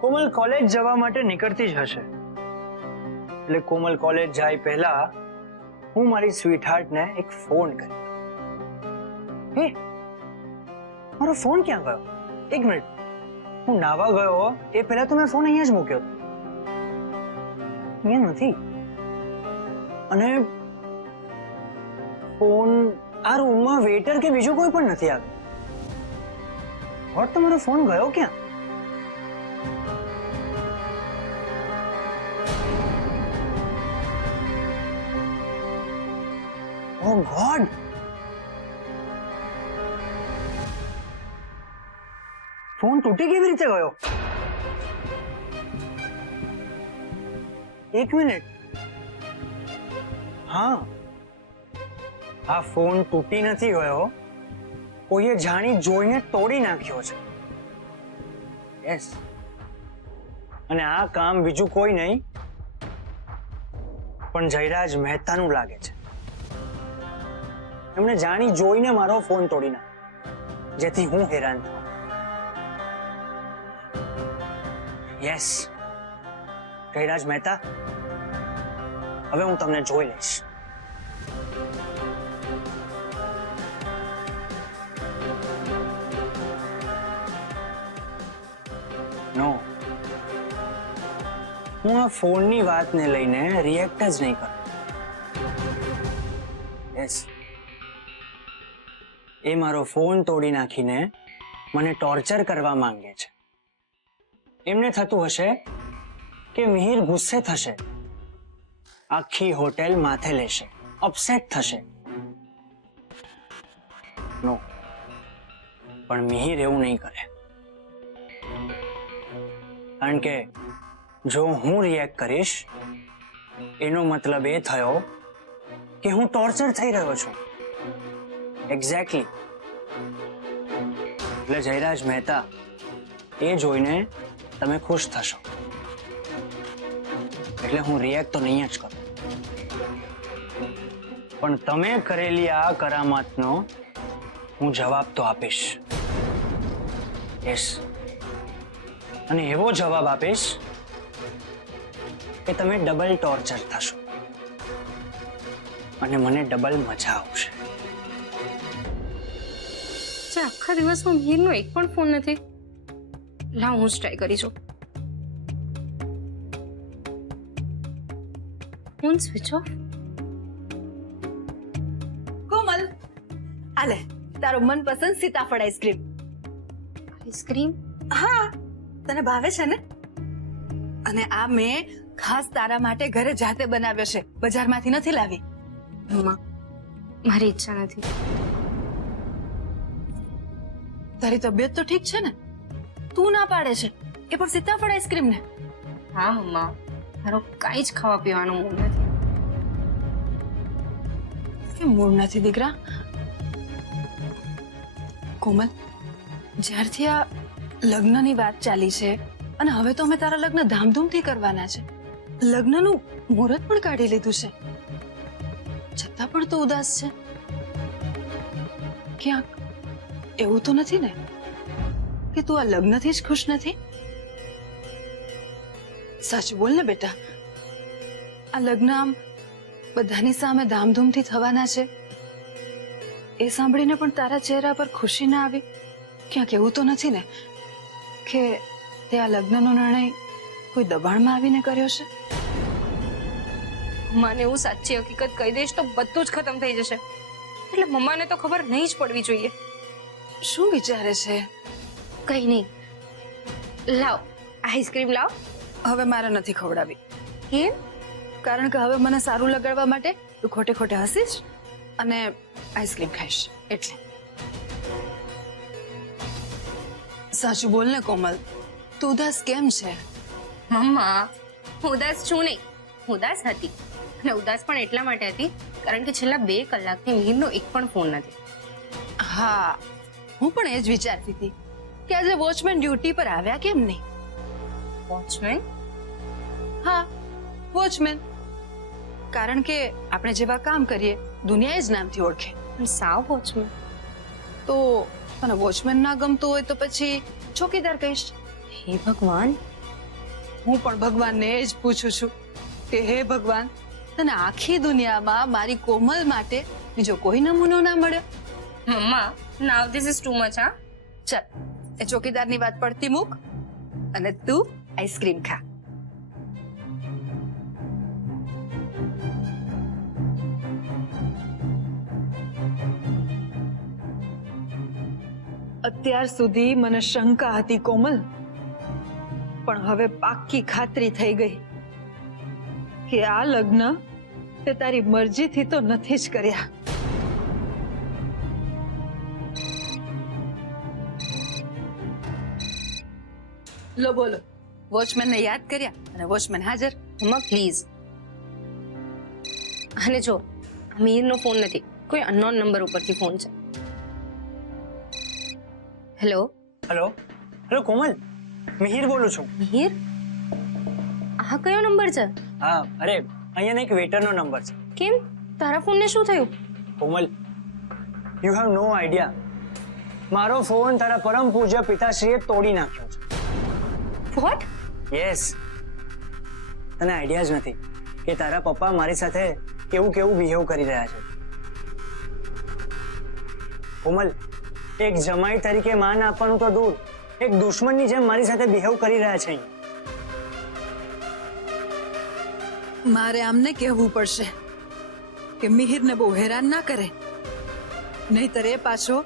કોમલ college જવા માટે નીકળતી જ હશે, એટલે કોમલ કોલેજ જાય પહેલા હું મારી સ્વીટહાર્ટને એક ફોન કર્યો. હે, મારો ફોન ક્યાં ગયો? એક મિનિટ, હું નાવા ગયો એ પહેલા તો મેં ફોન અહીંયા જ મૂક્યો હતો. અહીંયા નથી. અને ફોન આ રૂમમાં વેટર કે બીજું કોઈ પણ નથી આવ્યું. વોટ, તમારો ફોન ગયો ક્યાં? Oh God! ફોન તૂટી કેવી રીતે ગયો? એક મિનિટ. હા, આ ફોન તૂટી નથી ગયો, કોઈએ જાણી જોઈને તોડી નાખ્યો છે. યસ. અને આ કામ બીજું કોઈ નહીં પણ જયરાજ મહેતાનું લાગે છે. એમણે જાણી જોઈને મારો ફોન તોડી નાખ્યો જેથી હું હેરાન થાઉં. યસ, જયરાજ મહેતા, હવે હું તમને જોઈ લઈશ. નો, હું આ ફોનની વાતને લઈને રિએક્ટ જ નહીં કરું. યસ, એ મારો ફોન તોડી નાખીને મને ટોર્ચર કરવા માંગે છે. એમને થતું હશે કે મિહિર ગુસ્સે થશે, આખી હોટેલ માથે લેશે, અપસેટ થશે. નો, પણ મિહિર એવું નહીં કરે. કારણ કે જો હું રિએક્ટ કરીશ એનો મતલબ એ થયો કે હું ટોર્ચર થઈ રહ્યો છું. એક્ઝેક્ટલી. એટલે જયરાજ મહેતા, એ જોઈને તમે ખુશ થશો, એટલે હું રિએક્ટ તો નહીં જ કરું. પણ તમે કરેલી આ કરામતનો હું જવાબ તો આપીશ. યસ, અને એવો જવાબ આપીશ કે તમે ડબલ ટોર્ચર થશો અને મને ડબલ મજા આવશે. આખા દિવસમાં મિહિરનો એક પણ ફોન નથી. લાવ, હું જ ટ્રાય કરી છું. Phone switch off. કોમલ, આલે તારો મનપસંદ સીતાફળ આઈસ્ક્રીમ. આઈસ્ક્રીમ? હા, તને ભાવે છે ને? અને આ મેં ખાસ તારા માટે ઘરે જાતે બનાવ્યો છે, બજારમાંથી નથી લાવી. મમ્મા, મારી ઈચ્છા નથી. તારી તબિયત તો ઠીક છે ને? તું ના પાડે છે એ પણ સીતાફળ આઈસ્ક્રીમ ને? હા મમ્મા, મારો કાંઈ જ ખાવા પીવાનો મૂડ નથી. કેમ મૂડ નથી દીકરા? કોમલ, જ્યારથી આ લગ્નની વાત ચાલી છે અને હવે તો અમે તારા લગ્ન ધામધૂમથી કરવાના છે, લગ્નનું મુહૂર્ત પણ કાઢી લીધું છે, છતાં પણ તો ઉદાસ છે. ક્યાંક એવું તો નથી ને કે તું આ લગ્નથી જ ખુશ નથી? સાચું બોલ ને બેટા. આ લગ્ન આમ બધાની સામે ધામધૂમથી થવાના છે, એ સાંભળીને પણ તારા ચહેરા પર ખુશી ના આવી? ક્યાંક એવું તો નથી ને કે તે આ લગ્નનો નિર્ણય કોઈ દબાણમાં આવીને કર્યો છે? મને હું સાચી હકીકત કહી દઈશ તો બધું જ ખતમ થઈ જશે, એટલે મમ્માને તો ખબર નહીં જ પડવી જોઈએ. શું વિચારે છે? કઈ નહીં. લાવ, આઈસ્ક્રીમ લાવ. હવે મારે નથી ખવડાવી. કેમ? કારણ કે હવે મને સારું લગાડવા માટે તું ખોટે ખોટે હસીશ અને આઈસ્ક્રીમ ખાઈશ એટલે. સાચું બોલ ને કોમલ, તું ઉદાસ કેમ છે? મમ્મા, હું ઉદાસ છું નહીં, ઉદાસ હતી. અને ઉદાસ પણ એટલા માટે હતી કારણ કે છેલ્લા 2 કલાકથી મિહિરનો એક પણ ફોન નથી. હા, હું પણ એ જ વિચારતી હતી કે આજે વોચમેન ડ્યુટી પર આવ્યા કેમ નહીં. વોચમેન? હા, વોચમેન. કારણ કે આપણે જેવા કામ કરીએ દુનિયા જ નામથી ઓળખે. સાવ વોચમેન? તો તને વોચમેન ના ગમતો હોય તો પછી ચોકીદાર કહીશ. હે ભગવાન, હું પણ ભગવાનને જ પૂછું છું કે હે ભગવાન, તને આખી દુનિયામાં મારી કોમલ માટે બીજો કોઈ નમૂનો ના મળ્યો? Mamma now this is too much. હા, ચાલ એ ચોકીદારની વાત પડતી મૂક અને તું આઈસ્ક્રીમ ખા. અત્યાર સુધી મને શંકા હતી કોમલ, પણ હવે પાક્કી ખાતરી થઈ ગઈ કે આ લગ્ન તે તારી મરજીથી તો નથી જ કર્યા. લો બોલો, વોચમેનને યાદ કર્યા અને વોચમેન હાજર. મમ્મા પ્લીઝ. અને જો આ મિહિરનો ફોન નથી, કોઈ અનનોન નંબર ઉપરથી ફોન છે. હેલો હેલો હેલો કોમલ, મિહિર બોલું છું. મિહિર, આ કયો નંબર છે? હા, અરે અહીંયા એક વેટરનો નંબર છે. કેમ, તારા ફોનને શું થયું? કોમલ, યુ હેવ નો આઈડિયા. મારો ફોન તારા પરમ પૂજ્ય પિતાશ્રીએ તોડી નાખ્યો છે. વોટ? યસ. તને આઈડિયા જ નથી કે તારા પપ્પા મારી સાથે કેવું કેવું બિહેવ કરી રહ્યા છે. કોમલ, એક જમાઈ તરીકે માન આપવાનું તો દૂર, એક દુશ્મનની જેમ મારી સાથે બિહેવ કરી રહ્યા છે. મારે આમને કહેવું પડશે કે મિહિરને બહુ હેરાન ના કરે, નહીતર એ પાછો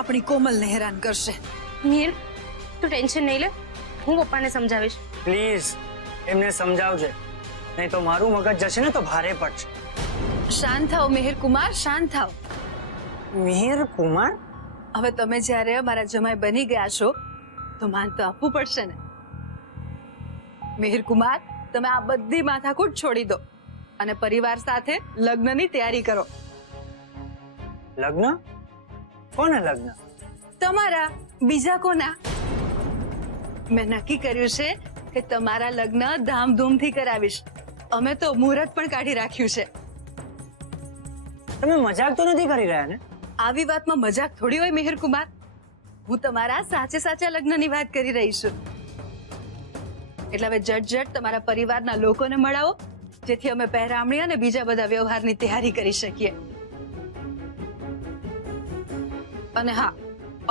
આપણી કોમલને હેરાન કરશે. મિહિર, તું ટેન્શન નહીં લે, હું પપ્પાને સમજાવીશ. પ્લીઝ એમને સમજાવજે, નહીં તો મારું મગજ જશે ને તો ભારે પડશે. શાંત થાઓ મિહિર કુમાર, શાંત થાઓ. મિહિર કુમાર? હવે તમે જ્યારે મારા જમાઈ બની ગયા છો તો માન તો આપવું પડશે ને. મિહિર કુમાર, તમે આ બધી માથાકૂટ છોડી દો અને પરિવાર સાથે લગ્નની તૈયારી કરો. લગ્ન? કોના લગ્ન? તમારા, બીજા કોના? મેં નક્કી કર્યું છે કે તમારા લગ્ન ધામધૂમથી કરાવીશ. અમે તો મુહૂર્ત પણ કાઢી રાખ્યું છે. તમે મજાક તો નથી કરી રહ્યા ને? આવી વાતમાં મજાક થોડી હોય મિહિર કુમાર. હું તમારા સાચે સાચા લગ્નની વાત કરી રહી છું. એટલે હવે ઝટ તમારા પરિવારના લોકોને મળાવો, જેથી અમે પહેરામણી અને બીજા બધા વ્યવહારની તૈયારી કરી શકીએ. અને હા,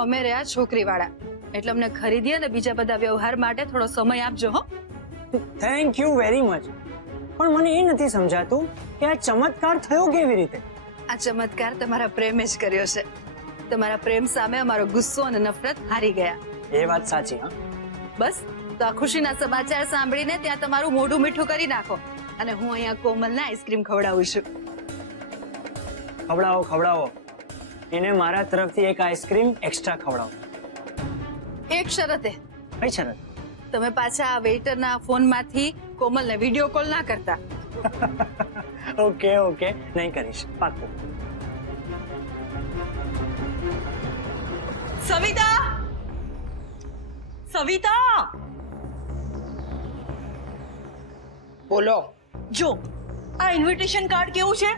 અમે રહ્યા છોકરીવાળા, એટલે અમને ખરીદી અને બીજા બધા વ્યવહાર માટે થોડો સમય આપજો. હો, થેન્ક યુ વેરી મચ. પણ મને એ નથી સમજાતું કે આ ચમત્કાર થયો કેવી રીતે? આ ચમત્કાર તમારા પ્રેમે જ કર્યો છે. તમારા પ્રેમ સામે અમારો ગુસ્સો અને નફરત હારી ગયા. એ વાત સાચી. હા, બસ તો આ ખુશીના સમાચાર સાંભળીને ત્યાં તમારું મોઢું મીઠું કરી નાખો અને હું અહીંયા કોમલને આઈસ્ક્રીમ ખવડાવું છું. ખવડાવો ખવડાવો. એને મારા તરફથી એક આઈસ્ક્રીમ એક્સ્ટ્રા ખવડાવો. એક શરતે, કઈ શરત? તમે પાછા આ વેઇટરના ફોનમાંથી કોમલને વિડીયો કોલ ના કરતા. ઓકે ઓકે, નહીં કરીશ, પાક્કું. સવિતા, સવિતા, બોલો. જો આ ઇન્વિટેશન કાર્ડ કેવું છે?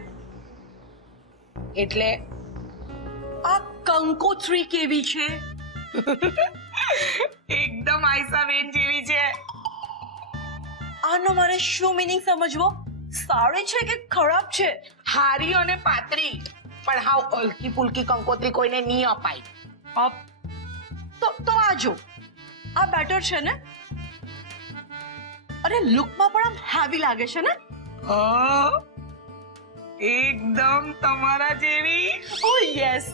એટલે આ કંકોત્રી કેવી છે? એકદમ આયસાબેન જેવી છે. આનો મારે શું મિનિંગ સમજવો? સારી છે કે ખરાબ છે? હારી અને પાતળી, પણ હાવ હલકી ફુલકી કંકોત્રી કોઈને નહીં અપાય. તો આ જો, આ બેટર છે ને? અરે લુકમાં પણ આમ હેવી લાગે છે ને? હા, એકદમ તમારા જેવી. Oh yes.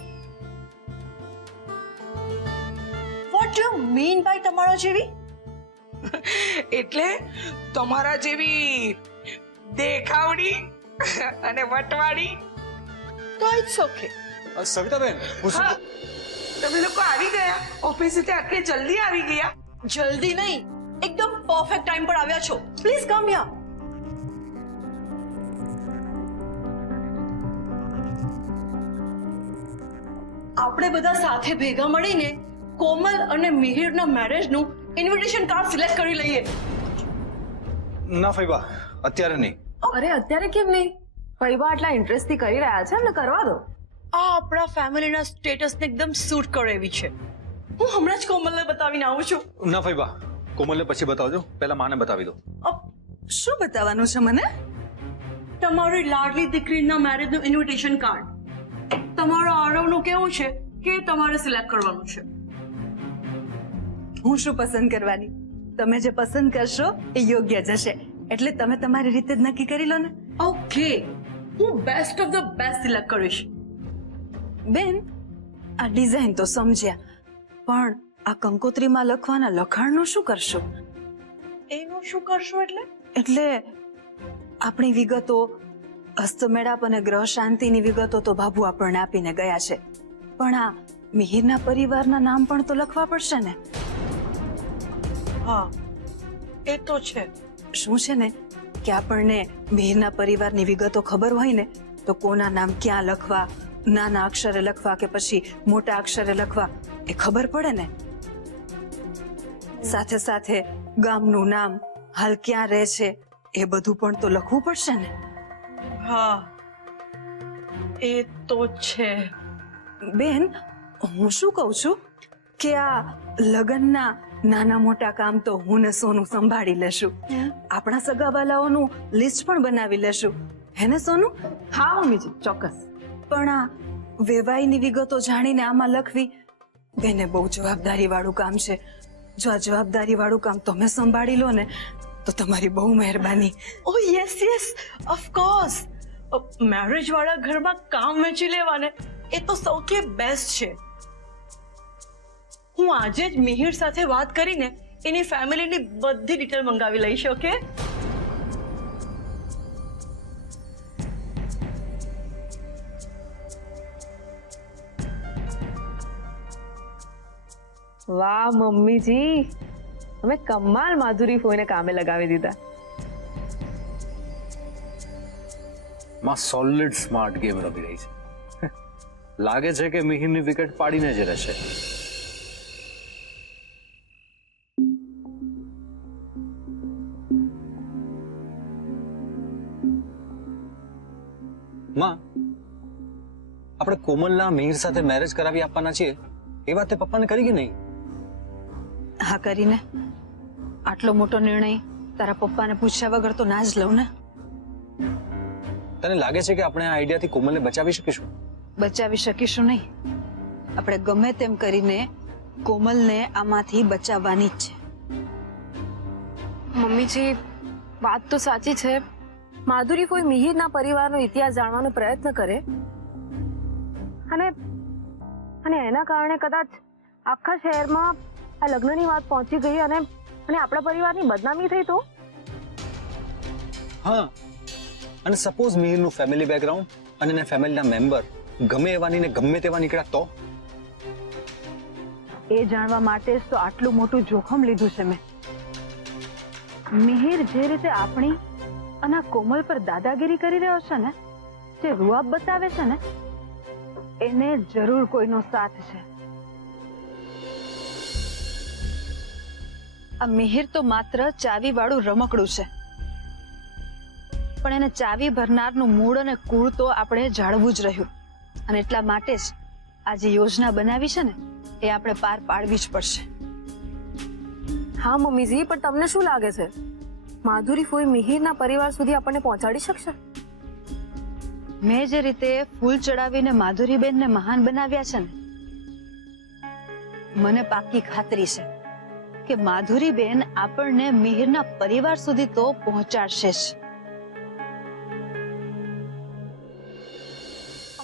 What do you mean by તમારા જેવી? એટલે તમારા જેવી દેખાવડી અને વટવાડી. તો ઇટ્સ ઓકે. સવિતાબેન, હા, તમે લોકો આવી ગયા ઓફિસેથી? આટલી જલ્દી આવી ગયા? જલ્દી નહીં, એકદમ પરફેક્ટ ટાઈમ પર આવ્યા છો. Please come here. આપણે બધા સાથે ભેગા મળીને કોમલ અને મિહિરના મેરેજનું ઇન્વિટેશન કાર્ડ સિલેક્ટ કરી લઈએ. ના ફઈબા, અત્યારે નહીં. અરે અત્યારે કેમ નહીં? ફઈબા આટલા ઇન્ટરેસ્ટથી કરી રહ્યા છે ને, કરવા દો. આ આપણા ફેમિલીના સ્ટેટસને એકદમ સૂટ કરે એવી છે. હું હમણાં જ કોમલને બતાવીને આવું છું. ના ફઈબા, કોમલને પછી બતાવજો, પહેલા માને બતાવી દો. શું બતાવવાનું છે મને? તમારી લાડલી દીકરીના મેરેજનું ઇન્વિટેશન કાર્ડ. તમારા આરવનું કેવું છે કે તમારે સિલેક્ટ કરવાનું છે. હું શું પસંદ કરવાની? તમે જે પસંદ કરશો એ યોગ્ય જ હશે. એટલે તમે તમારી રીતે જ નક્કી કરી લો ને. ઓકે, હું best of the best select કરીશ. બેન, આ ડિઝાઇન તો સમજ્યા, પણ આ કંકોત્રીમાં લખવાના લખાણનું શું કરશો? એનું શું કરશો એટલે? એટલે આપણી વિગતો, હસ્તમેળાપ અને ગ્રહ શાંતિની વિગતો તો બાબુ આપણને આપીને ગયા છે, પણ આ મિહિરના પરિવારના નામ પણ તો લખવા પડશે ને. હા, એ તો છે. શું છે ને કે આપણને મિહિરના પરિવારની વિગતો ખબર હોય ને તો કોના નામ ક્યાં લખવા, નાના અક્ષરે લખવા કે પછી મોટા અક્ષરે લખવા, એ ખબર પડે ને. સાથે સાથે ગામનું નામ, હાલ ક્યાં રહે છે, એ બધું પણ તો લખવું પડશે ને. હા, એ તો છે. બેન, હું શું કહું છું કે આ લગ્નના નાના મોટા કામ તો હું ને સોનું સંભાળી લેશું. આપણા સગાવાલાઓનું લિસ્ટ પણ બનાવી લેશું, હે ને સોનું? હા મમ્મીજી, ચોક્કસ. પણ આ વેવાઈની વિગતો જાણીને આમાં લખવી, બેને બહુ જવાબદારી વાળું કામ છે. જો આ જવાબદારી વાળું કામ તમે સંભાળી લો ને તો તમારી બહુ મહેરબાની. ઓ yes yes, of course. Marriage વાળા ઘરમાં કામ વેચી લેવાને એ તો સૌથી બેસ્ટ છે. હું આજે જ મિહિર સાથે વાત કરીને એની ફેમિલીની બધી ડિટેલ મંગાવી લઈશ. ઓકે? વાહ મમ્મીજી, તમે કમાલ માધુરી ફોઈને કામે લગાવી દીધા. માં સોલિડ સ્માર્ટ ગેમ રમી રહી છે. લાગે છે કે મિહિરની વિકેટ પાડીને જ રહેશે. માં, આપણે કોમલના મિહિર સાથે મેરેજ કરાવી આપવાના છીએ એ વાત તે પપ્પાને કરી કે નહીં? હા કરીને. આટલો મોટો નિર્ણય તારા પપ્પાને પૂછ્યા વગર તો ના જ લઉં ને. તને લાગે છે કે આપણે આ આઈડિયાથી કોમલને બચાવી શકીશું? બચાવી શકીશું નહીં. આપણે ગમે તેમ કરીને કોમલને આમાંથી બચાવવાની જ છે. મમ્મીજી, વાત તો સાચી છે. માધુરી કોઈ મિહિરના પરિવારનો ઇતિહાસ જાણવાનો પ્રયત્ન કરે અને એના કારણે કદાચ આખા શહેરમાં આ લગ્નની વાત પહોંચી ગઈ અને આપણા પરિવારની બદનામી થઈ તો? હા, અને સપોઝ મિહિરનું ફેમિલી બેકગ્રાઉન્ડ અને એના ફેમિલીના મેમ્બર ગમે એવાની ને ગમે તેવા નીકળ્યા તો? એ જાણવા માટે જ તો આટલું મોટું જોખમ લીધું છે મેં. મિહિર જે રીતે આપણી અને આ કોમલ પર દાદાગીરી કરી રહ્યો છે ને, જે રૂઆબ બતાવે છે ને, એને જરૂર કોઈનો સાથ છે. આ મિહિર તો માત્ર ચાવી વાળું રમકડું છે, પણ એને ચાવી ભરનારનું મૂળ અને કુળ તો આપણે જાળવું જ રહ્યું. અને એટલા માટે જ આ જે યોજના બનાવી છે ને એ આપણે પાર પાડવી જ પડશે. હા મમ્મીજી, પણ તમને શું લાગે છે માધુરી ફૂઈ મિહિરના પરિવાર સુધી આપણને પહોંચાડી શકશે? મેં જે રીતે ફૂલ ચડાવીને માધુરીબેનને મહાન બનાવ્યા છે ને, મને પાકી ખાતરી છે કે માધુરીબેન આપણને મિહિરના પરિવાર સુધી તો પહોંચાડશે જ.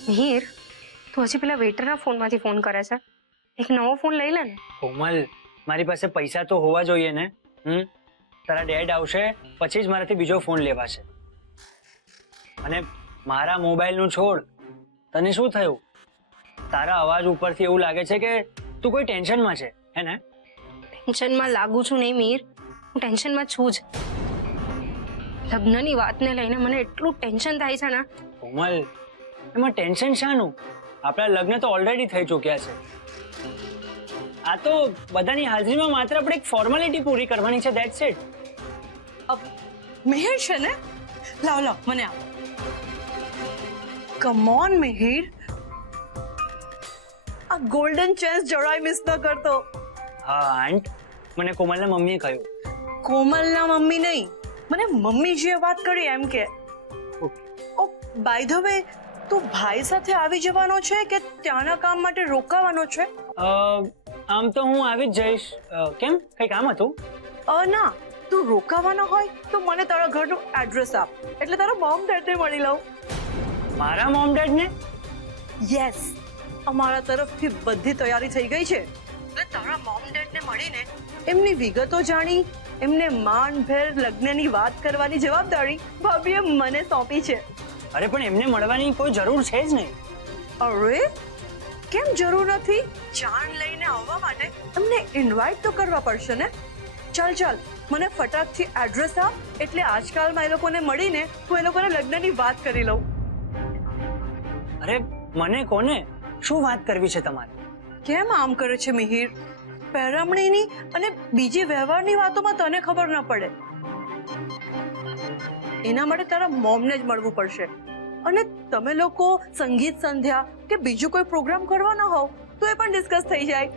મિહિર, તું હજી પેલા વેટરના ફોનમાંથી ફોન કરે છે. એક નવો ફોન લઈ લે ને. કોમલ, મારી પાસે પૈસા તો હોવા જોઈએ ને. તારા ડેડ આવશે પછી જ મારાથી બીજો ફોન લેવાશે. અને મારા મોબાઈલનું છોડ, તને શું થયું? તારા અવાજ ઉપરથી એવું લાગે છે કે તું કોઈ ટેન્શનમાં છે, હે ને? ટેન્શનમાં લાગુ છું નહીં મિહિર, હું ટેન્શનમાં છું જ. લગ્નની વાતને લઈને મને એટલું ટેન્શન થાય છે ને. કોમલ, એમાં ટેન્શન શાનું? આપણા લગ્ન તો ઓલરેડી થઈ ચૂક્યા છે. આ તો બધાની હાજરીમાં માત્ર આપણે એક ફોર્માલિટી પૂરી કરવાની છે, ધેટ્સ ઇટ. મિહિર છે ને, લાવ મને આપ. કમ ઓન મિહિર, આ ગોલ્ડન ચાન્સ જરાય મિસ ન કરતો. હા આંટ, મને કોમલના મમ્મીએ કહ્યું. કોમલના મમ્મી નહીં, મને મમ્મી જે વાત કરી એમ કે. ઓ બાય ધ વે, તું ભાઈ સાથે આવી જવાનો છે કે ત્યાંના કામ માટે રોકાવાનો છે? આમ તો હું આવી જ જઈશ. કેમ, કઈ કામ હતું? ના, તું રોકાવાનો હોય તો મને તારા ઘરનું એડ્રેસ આપ, એટલે તારા મોમ ડેડને મળી લઉં. મારા મોમ ડેડ ને? યસ, અમારા તરફથી બધી તૈયારી થઈ ગઈ છે. એટલે તારા મોમ ડેડને મળીને એમની વિગતો જાણી એમને માનભેર લગ્નની વાત કરવાની જવાબદારી ભાભીએ મને સોંપી છે. અરે પણ એમને મળવાની કોઈ જરૂર છે જ નહીં. અરે કેમ જરૂર નથી? જાન લઈને આવવા માટે એમને ઇન્વાઇટ તો કરવા પડશે ને. ચાલ ચાલ, મને ફટાકથી એડ્રેસ આપ, એટલે આજકાલમાં એ લોકોને મળીને હું એ લોકોને લગ્નની વાત કરી લઉં. અરે મને કોને શું વાત કરવી છે તમારે? કેમ આમ કરે છે મિહિર? પહેરમણીની અને બીજી વ્યવહારની વાતોમાં તને ખબર ન પડે. એના માટે તારા મોમને જ મળવું પડશે. અને તમે લોકો સંગીત સંધ્યા કે બીજું કોઈ પ્રોગ્રામ કરવાના હોવ તો એ પણ ડિસ્કસ થઈ જાય.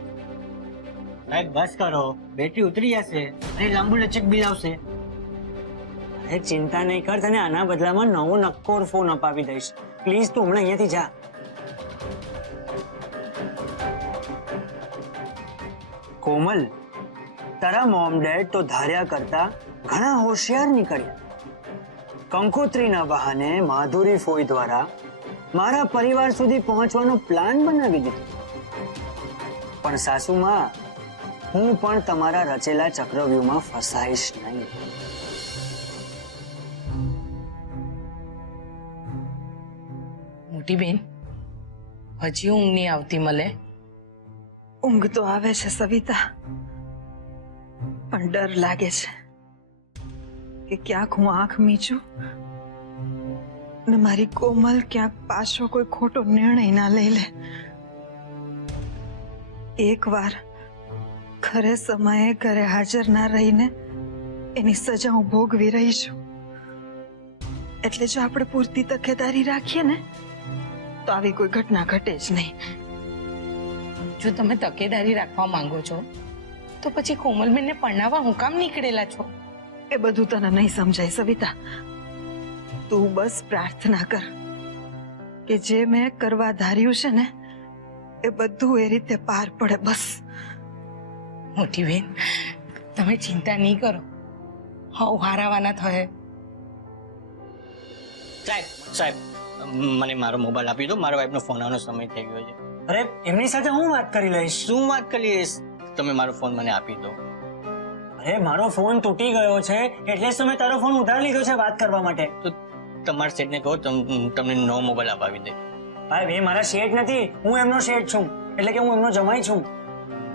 સાહેબ બસ કરો, બેટરી ઉતરી જશે અને લાંબુ લચક બિલ આવશે. અરે ચિંતા નહીં કર, તને આના બદલામાં નવો નક્કોર ફોન અપાવી દઈશ. પ્લીઝ તું હમણાં અહીંયાથી જા. કોમલ, તારા મોમ ડેડ તો ધાર્યા કરતા ઘણા હોશિયાર નીકળ્યા. કંકોત્રીના બહાને માધુરી ફોઈ દ્વારા મારા પરિવાર સુધી પહોંચવાનો પ્લાન બનાવી દીધો. પણ સાસુમાં, હું પણ તમારા રચેલા ચક્રવ્યૂહમાં ફસાઈશ નહીં. મોટી બેન, હજી ઊંઘ નહીં આવતી મળે? ઊંઘ તો આવે છે સવિતા, પણ ડર લાગે છે કે ક્યાંક હું આંખ મીચું ને મારી કોમલ ક્યાંક પાછો કોઈ ખોટો નિર્ણય ના લઈ લે. એકવાર ખરે સમયે ઘરે હાજર ના રહીને એની સજા હું ભોગવી રહી છું. એટલે જો આપણે પૂરતી તકેદારી રાખીએ ને તો આવી કોઈ ઘટના ઘટે જ નહીં. જો તમે તકેદારી રાખવા માંગો છો તો પછી કોમલબેનને પરણાવવા હું કામ નીકળેલા છો? એ બધું તને નહીં સમજાય સવિતા. તું બસ પ્રાર્થના કર કે જે મેં કરવા ધાર્યું છે ને એ બધું એ રીતે પાર પડે, બસ. મોટી બેન, તમે ચિંતા નહીં કરો, હાવ હારાવાના થયે. સાહેબ સાહેબ મને મારો મોબાઈલ આપી દો, મારા વાઈફનો ફોન આવવાનો સમય થઈ ગયો છે. અરે એમની સાથે હું વાત કરી લઈશ. શું વાત કરીશ? તમે મારો ફોન મને આપી દો. અરે મારો ફોન તૂટી ગયો છે એટલે જ તો મેં તારો ફોન ઉધાર લીધો છે વાત કરવા માટે. તો તમારા શેઠને કહો તમને નવો મોબાઈલ અપાવી દે. ભાઈ, એ મારા શેઠ નથી, હું એમનો શેઠ છું. એટલે કે હું એમનો જમાઈ છું.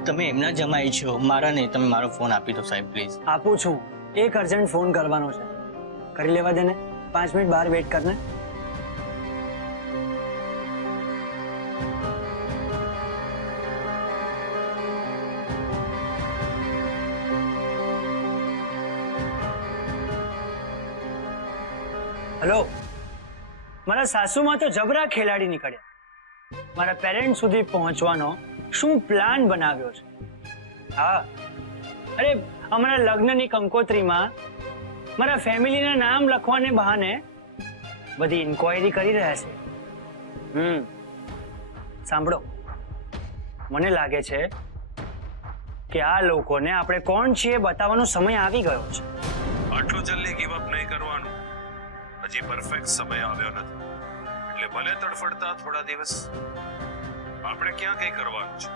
તમે એમના જમાઈ છો, મારા નહીં. તમે મારો ફોન આપી દો સાહેબ પ્લીઝ. આપું છું. એક અર્જન્ટ ફોન કરવાનો છે, કરી લેવા દે ને. 5 મિનિટ બહાર વેઇટ કરને. હેલો, મારા સાસુમાં તો જબરા ખેલાડી નીકળ્યા. મારા પેરેન્ટ સુધી પહોંચવાનો શું પ્લાન બનાવ્યો છે? હા, અરે અમારા લગ્નની કંકોત્રીમાં મારા ફેમિલીના નામ લખવાને બહાને બધી ઇન્ક્વાયરી કરી રહ્યા છે. સાંભળો, મને લાગે છે કે આ લોકોને આપણે કોણ છીએ બતાવવાનો સમય આવી ગયો છે. આટલું જલ્દી ગીવ અપ નહીં કરવાનું. હજી પરફેક્ટ સમય આવ્યો નથી. એટલે ભલે તડફડતા થોડા દિવસ, આપણે ક્યાં કઈ કરવાનું છે?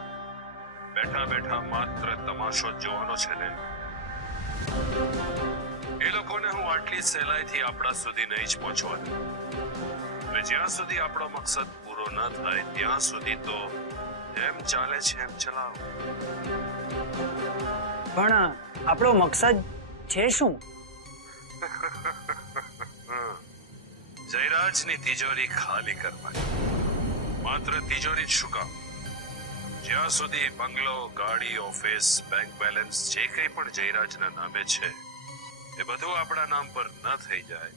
બેઠા બેઠા માત્ર તમાશો જ જોવાનો છે ને. એ લોકોને હું આટલી સહેલાઈથી આપણા સુધી નહીં જ પહોંચવા દઉં. અને જ્યાં સુધી આપણો મકસદ પૂરો ન થાય ત્યાં સુધી તો એમ ચાલે છે એમ ચલાવો. પણ આપણો મકસદ છે શું? જયરાજની તિજોરી ખાલી કરવાની. માત્ર તિજોરી જ શું કામ? જ્યાં સુધી બંગલો, ગાડી, ઓફિસ, બેંક બેલેન્સ જે કંઈ પણ જયરાજના નામે છે એ બધું આપણા નામ પર ન થઈ જાય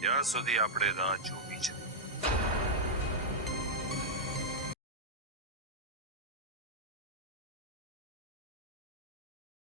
ત્યાં સુધી આપણે રાહ જોવી છે.